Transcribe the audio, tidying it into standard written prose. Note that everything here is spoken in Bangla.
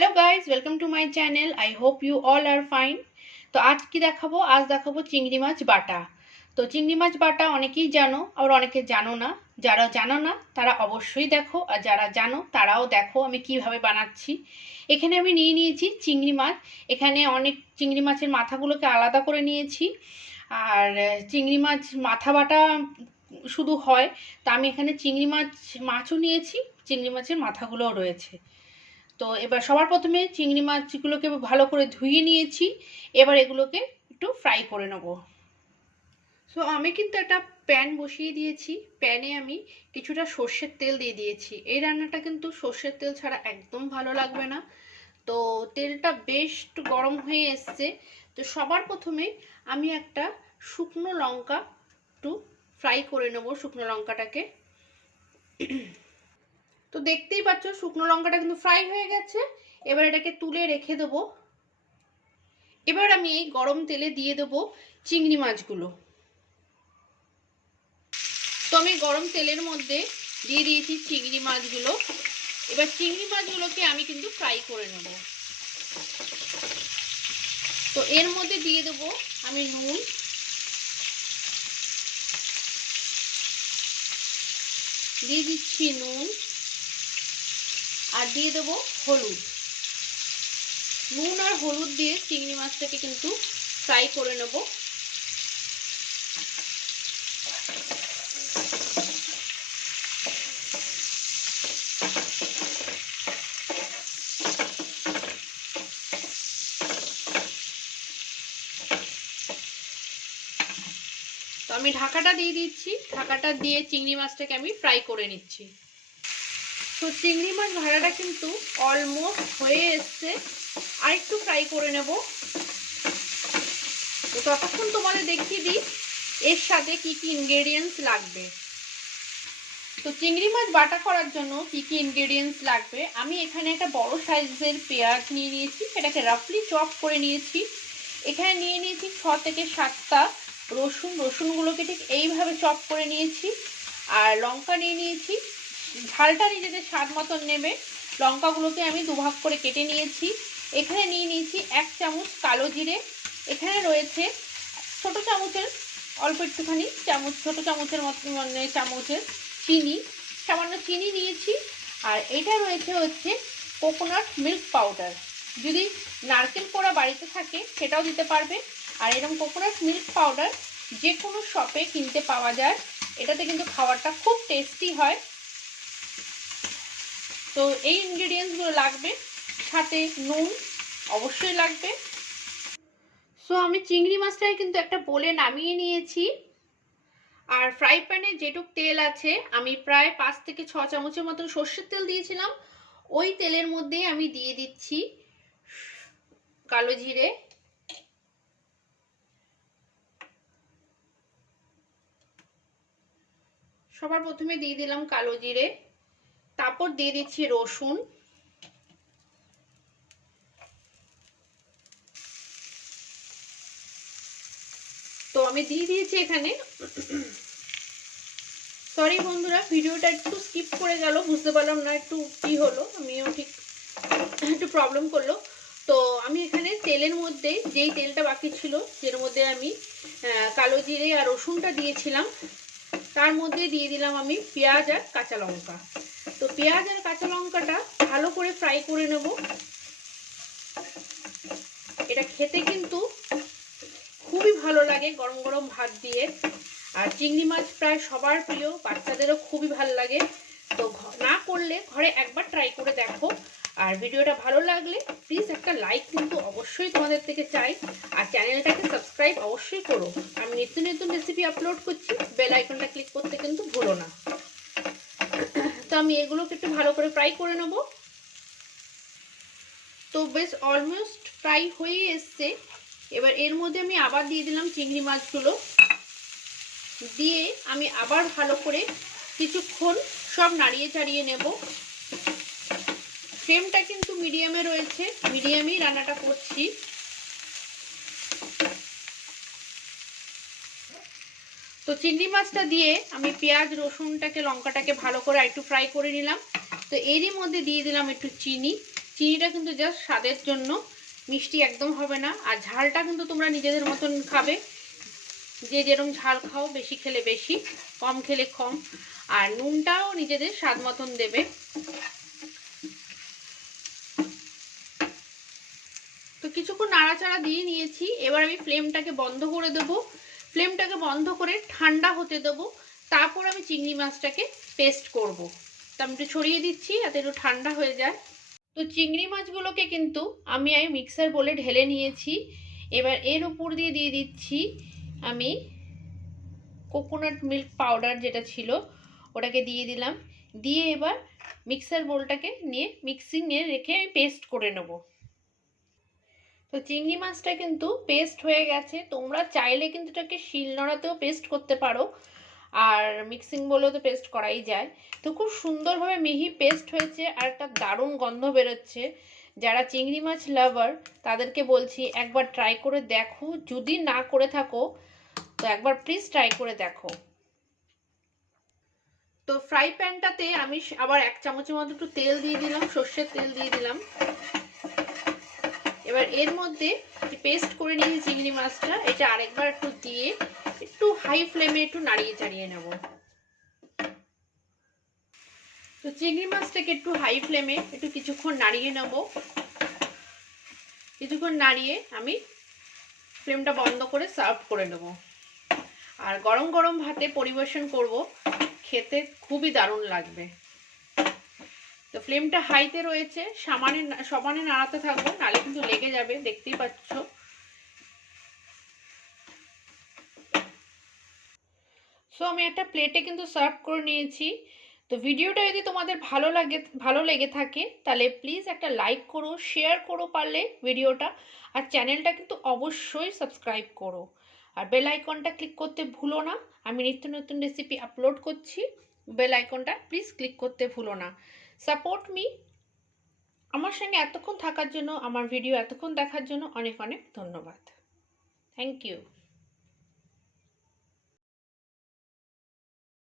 Hello guys, welcome to my channel. I hope you all are fine. तो आज কি দেখাবো, আজ দেখাবো চিংড়ি মাছ বাটা। তো চিংড়ি মাছ বাটা অনেকেই জানো, আবার অনেকে জানো না। যারা জানো না তারা অবশ্যই দেখো, আর যারা জানো তারাও দেখো আমি কিভাবে বানাচ্ছি। এখানে আমি নিয়ে নিয়েছি চিংড়ি মাছ। এখানে অনেক চিংড়ি মাছের মাথাগুলোকে আলাদা করে নিয়েছি। আর চিংড়ি মাছ মাথা বাটা শুধু হয়, তা আমি এখানে চিংড়ি মাছও নিয়েছি, চিংড়ি মাছের মাথাগুলোও রয়েছে। তো এবার সবার প্রথমে চিংড়ি মাছগুলোকে ভালো করে ধুয়ে নিয়েছি। এবার এগুলোকে একটু ফ্রাই করে নেব। সো আমি কিন্তু একটা প্যান বসিয়ে দিয়েছি। প্যানে আমি কিছুটা সর্ষের তেল দিয়ে দিয়েছি। এই রান্নাটা কিন্তু সর্ষের তেল ছাড়া একদম ভালো লাগবে না। তো তেলটা বেশ গরম হয়ে এসছে। তো সবার প্রথমে আমি একটা শুকনো লঙ্কা একটু ফ্রাই করে নেব, শুকনো লঙ্কাটাকে। তো দেখতেই পাচ্ছ শুকনো লঙ্কাটা কিন্তু ফ্রাই হয়ে গেছে। এবার এটাকে তুলে রেখে দেবো। এবার আমি এই গরম তেলে দিয়ে দেবো চিংড়ি মাছগুলো। তো আমি গরম তেলের মধ্যে দিয়ে দিয়েছি চিংড়ি মাছগুলো। এবার চিংড়ি মাছগুলোকে আমি কিন্তু ফ্রাই করে নেব। তো এর মধ্যে দিয়ে দেবো আমি নুন, দিয়ে দিচ্ছি নুন, আর দিয়ে দেবো হলুদ। নুন আর হলুদ দিয়ে চিংড়ি মাছটাকে কিন্তু ফ্রাই করে নেব। তো আমি ঢাকাটা দিয়ে দিচ্ছি। ঢাকাটা দিয়ে চিংড়ি মাছটাকে আমি ফ্রাই করে নিচ্ছি। তো চিংড়ি মাছ ভাজাটা কিন্তু অলমোস্ট হয়ে এসছে, আর একটু ফ্রাই করে নেব। তো ততক্ষণ তোমাদের দেখিয়ে দিই এর সাথে কি কি ইনগ্রেডিয়েন্টস লাগবে। তো চিংড়ি মাছ বাটা করার জন্য কি কি ইনগ্রেডিয়েন্টস লাগবে, আমি এখানে একটা বড় সাইজের পেঁয়াজ নিয়ে নিয়েছি, সেটাকে রাফলি চপ করে নিয়েছি। এখানে নিয়ে নিয়েছি 6 থেকে 7টা রসুন। রসুনগুলোকে ঠিক এইভাবে চপ করে নিয়েছি। আর লঙ্কা নিয়ে নিয়েছি, ঝালটা নিজেদের স্বাদ মতন নেবে। লঙ্কাগুলোকে আমি দুভাগ করে কেটে নিয়েছি। এখানে নিয়ে নিয়েছি 1 চামচ কালো জিরে। এখানে রয়েছে ছোট চামচের অল্প একটুখানি চামচ, ছোট চামচের মতো মানে চামচের চিনি, সামান্য চিনি নিয়েছি। আর এটা রয়েছে হচ্ছে কোকোনাট মিল্ক পাউডার। যদি নারকেল কোড়া বাড়িতে থাকে সেটাও দিতে পারবে। আর এরকম কোকোনাট মিল্ক পাউডার যে কোনো শপে কিনতে পাওয়া যায়। এটাতে কিন্তু খাবারটা খুব টেস্টি হয়। তো এই ইনগ্রেডিয়েন্টসগুলো লাগবে, সাথে নুন অবশ্যই লাগবে। সো আমি চিংড়ি মাছটাকে কিন্তু একটা বোলে নামিয়ে নিয়েছি। আর ফ্রাই প্যানে যেটুক তেল আছে, আমি প্রায় 5 থেকে 6 চামচের মতন সর্ষের তেল দিয়েছিলাম। ওই তেলের মধ্যে আমি দিয়ে দিচ্ছি কালো জিরে, সবার প্রথমে দিয়ে দিলাম কালো জিরে, তারপর দিয়ে দিচ্ছি রসুন, তো আমি দিয়ে দিয়েছি এখানে। সরি বন্ধুরা, ভিডিওটা একটু স্কিপ করে গেল, বুঝতে পারলাম না একটু কি হলো, আমিও ঠিক একটু প্রবলেম করলো। তো আমি এখানে তেলের মধ্যে যেই তেলটা বাকি ছিল, যের মধ্যে আমি কালো জিরে আর রসুনটা দিয়েছিলাম, তার মধ্যে দিয়ে দিলাম আমি পেঁয়াজ আর কাঁচা লঙ্কা। তো পেঁয়াজ আর কাঁচা লঙ্কাটা ভালো করে ফ্রাই করে নেব। এটা খেতে কিন্তু খুবই ভালো লাগে গরম গরম ভাত দিয়ে। আর চিংড়ি মাছ প্রায় সবার প্রিয়, বাচ্চাদেরও খুবই ভালো লাগে। তো না করলে ঘরে একবার ট্রাই করে দেখো। আর ভিডিওটা ভালো লাগলে প্লিজ একটা লাইক কিন্তু অবশ্যই তোমাদের থেকে চাই। আর চ্যানেলটাকে সাবস্ক্রাইব অবশ্যই করো। আমি নিত্য নতুন রেসিপি আপলোড করছি, বেল আইকনটা ক্লিক করতে কিন্তু ভুলো না। তো আমি এগুলোকে একটু ভালো করে ফ্রাই করে নেব। তো বেশ অলমোস্ট ফ্রাই হয়ে এসছে। এবার এর মধ্যে আমি আবার দিয়ে দিলাম চিংড়ি মাছগুলো। দিয়ে আমি আবার ভালো করে কিছুক্ষণ সব নাড়িয়ে চাড়িয়ে নেব। ফ্লেমটা কিন্তু মিডিয়ামে রয়েছে, মিডিয়ামেই রান্নাটা করছি। তো চিংড়ি মাছটা দিয়ে আমি পেঁয়াজ রসুনটাকে লঙ্কাটাকে ভালো করে একটু ফ্রাই করে নিলাম। তো এরই মধ্যে দিয়ে দিলাম একটু চিনি। চিনিটা কিন্তু জাস্ট স্বাদের জন্য, মিষ্টি একদম হবে না। আর ঝালটা কিন্তু তোমরা নিজেদের মতন খাবে, যে যেরকম ঝাল খাও, বেশি খেলে বেশি, কম খেলে কম। আর নুনটাও নিজেদের স্বাদ মতন দেবে। তো কিছুক্ষণ নাড়াচাড়া দিয়ে নিয়েছি। এবার আমি ফ্লেমটাকে বন্ধ করে দেবো। ফ্লেমটাকে বন্ধ করে ঠান্ডা হতে দেবো, তারপর আমি চিংড়ি মাছটাকে পেস্ট করব। তো আমি একটু ছড়িয়ে দিচ্ছি যাতে একটু ঠান্ডা হয়ে যায়। তো চিংড়ি মাছগুলোকে কিন্তু আমি মিক্সার বোলে ঢেলে নিয়েছি। এবার এর উপর দিয়ে দিয়ে দিচ্ছি আমি কোকোনাট মিল্ক পাউডার, যেটা ছিল ওটাকে দিয়ে দিলাম। দিয়ে এবার মিক্সার বোলটাকে নিয়ে মিক্সিংয়ে রেখে আমি পেস্ট করে নেব। তো চিংড়ি মাছটা কিন্তু পেস্ট হয়ে গেছে। তোমরা চাইলে কিন্তু এটাকে শিলনোড়াতেও পেস্ট করতে পারো, আর মিক্সিং বলেও তো পেস্ট করাই যায়। তো খুব সুন্দরভাবে মিহি পেস্ট হয়েছে, আর একটা দারুণ গন্ধ বেরোচ্ছে। যারা চিংড়ি মাছ লাভার তাদেরকে বলছি একবার ট্রাই করে দেখো, যদি না করে থাকো তো একবার প্লিজ ট্রাই করে দেখো। তো ফ্রাই প্যানটাতে আমি আবার 1 চামচের মতো একটু তেল দিয়ে দিলাম, সর্ষের তেল দিয়ে দিলাম। এবার এর মধ্যে যে পেস্ট করে নিয়েছি চিংড়ি মাছটা, এটা আরেকবার একটু দিয়ে একটু হাই ফ্লেমে একটু নাড়িয়ে চাড়িয়ে নেব। তো চিংড়ি মাছটাকে একটু হাই ফ্লেমে একটু কিছুক্ষণ নাড়িয়ে নেব। কিছুক্ষণ নাড়িয়ে আমি ফ্লেমটা বন্ধ করে সার্ভ করে নেব। আর গরম গরম ভাতে পরিবেশন করব, খেতে খুবই দারুণ লাগবে। তো ফ্লেমটা হাইতে রয়েছে, সমানে নাড়াতে থাকবো, নাহলে কিন্তু লেগে যাবে, দেখতেই পাচ্ছ। সো আমি একটা প্লেটে কিন্তু সার্ভ করে নিয়েছি। তো ভিডিওটা যদি তোমাদের ভালো লেগে থাকে তাহলে প্লিজ একটা লাইক করো, শেয়ার করো পারলে ভিডিওটা, আর চ্যানেলটা কিন্তু অবশ্যই সাবস্ক্রাইব করো। আর বেল আইকনটা ক্লিক করতে ভুলো না, আমি নিত্য নতুন রেসিপি আপলোড করছি। বেল আইকনটা প্লিজ ক্লিক করতে ভুলো না। Support me. আমার সঙ্গে এতক্ষণ থাকার জন্য, আমার ভিডিও এতক্ষণ দেখার জন্য অনেক অনেক ধন্যবাদ। Thank you.